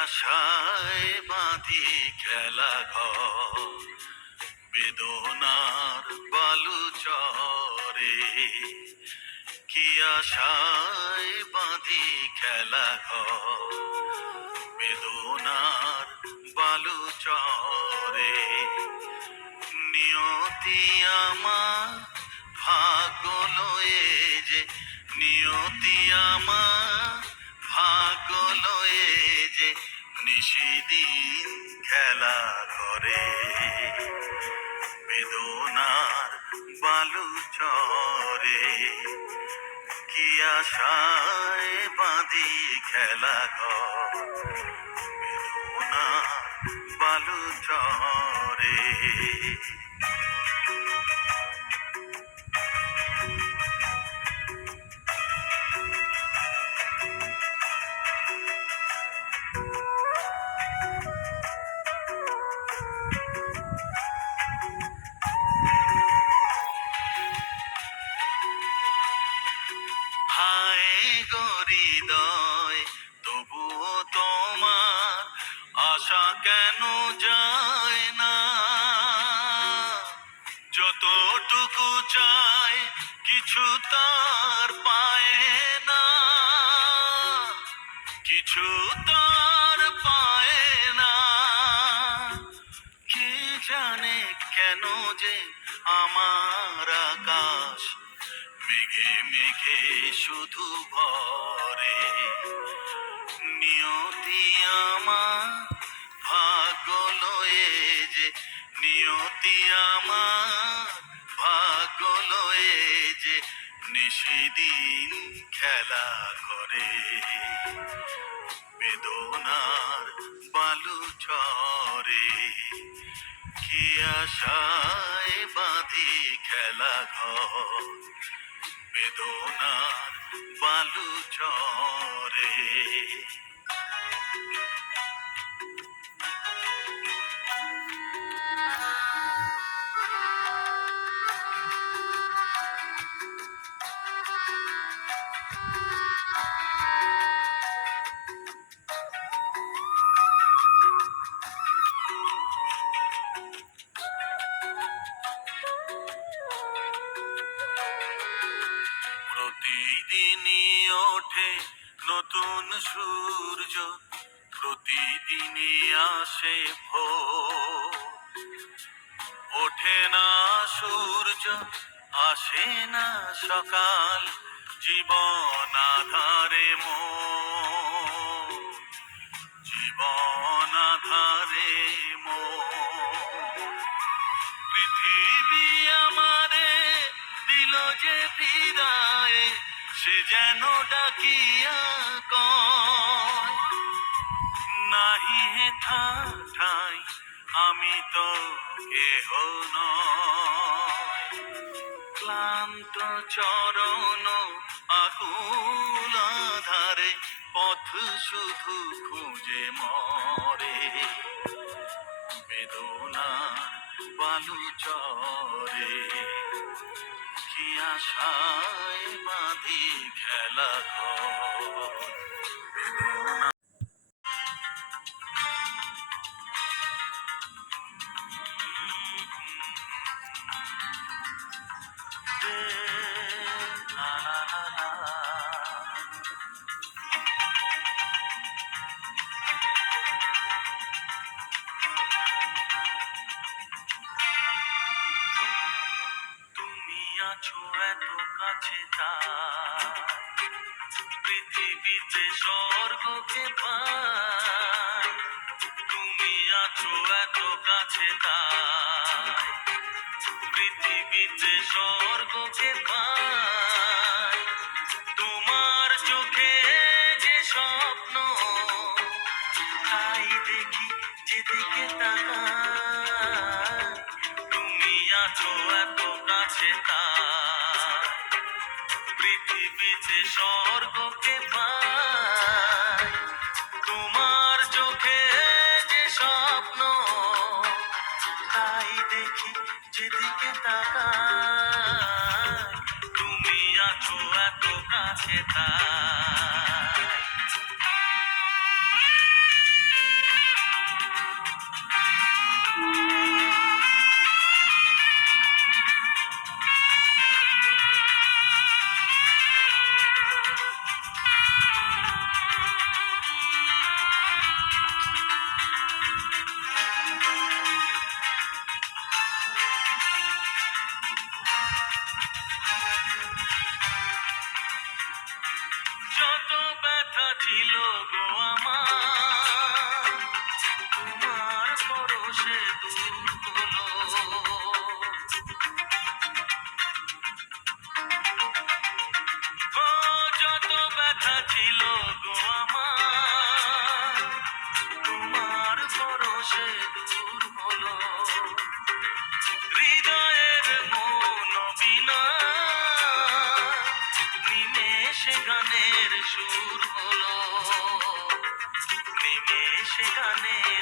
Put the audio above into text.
আশায় বাঁধি খেলা ঘর, বেদনার বালু চরে। কি আশায় বাঁধি খেলা ঘর, বেদনার বালু চরে। নিয়তি আমার ভাগ্য লয়ে যে, নিয়তি আমার ভাগ্য লয়ে যে নিশিদিন খেলা করে। বেদনার বালু চরে, কি আশায় বাঁধি খেলা ঘর, বেদনার বালু চরে। হায় গো হৃদয়, তবুও তোমার আশা কেন যায় না? যতটুকু চাই কিছু তার পায় না, কিছু তার পায় না। কে জানে কেন যে আমার আকাশ মেঘে মেঘে শুধু ভরে। নিয়তি আমার ভাগ্য লয়ে যে, নিয়তি আমার ভাগ্য লয়ে যে নিশিদিন খেলা করে। বেদনার বালু চরে, কি আশায় বাঁধি খেলা ঘর, বেদনার বালু চরে। প্রতিদিনই ওঠে নতুন সূর্য, প্রতিদিনই আসে ভোর। ওঠে না সূর্য, আসে না সকাল, জীবন আধারে মোর, জীবন আধারে মোর। পৃথিবী আমারে দিল যে বিদায়, সে যেন ডাকিয়া কয়, নাহি হেথা ঠাই আমি তো কেহ নয়। ক্লান্ত চরণ আকুল আধারে পথ শুধু খুঁজে মরে। বেদনার বালু চরে, কি আশায় বাঁধি খেলা ঘর, বেদনা। লা লা লা লা। তুমি আছো এত কাছে তাই, পৃথিবীতে স্বর্গকে পাই। তুমি আছো এত কাছে তাই, পৃথিবীতে স্বর্গকে পাই। তোমার চোখে যে স্বপ্ন, তাই দেখি যেদিকে তাকাই। তুমি আছো এত কাছে তাই, পৃথিবীতে স্বর্গকে পাই। তোমার চোখে যে স্বপ্ন, তাই দেখি যেদিকে তাকাই। তুমি আছো এত কাছে তাই। না নিমেষে গানের সুর হলো নিমেষে গানের